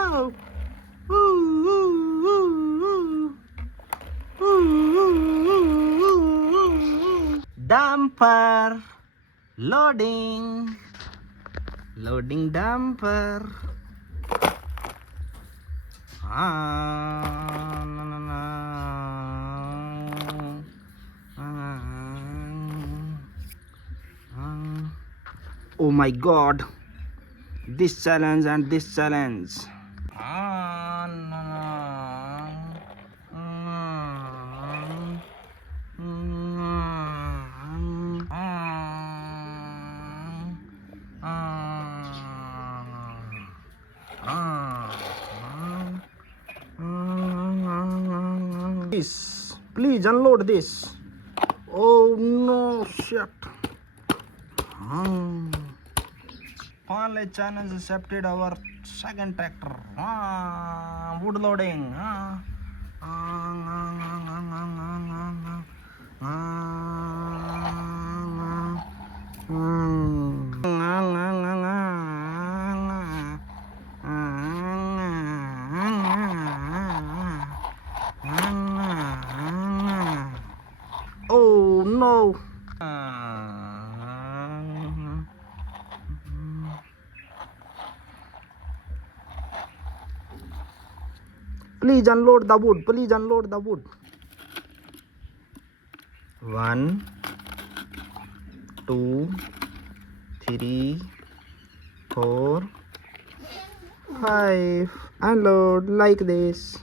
no. Ooh, ooh, ooh, ooh. Ooh. Dumper. Loading. Loading dumper. Ah, na, na, na. Oh my god, this challenge and this challenge. Ah, na, na. This, please unload this. Oh no, shit. Finally, challenge accepted our second tractor. Wood loading. Oh no. Please unload the wood. Please unload the wood. 1, 2, 3, 4, 5. Unload like this.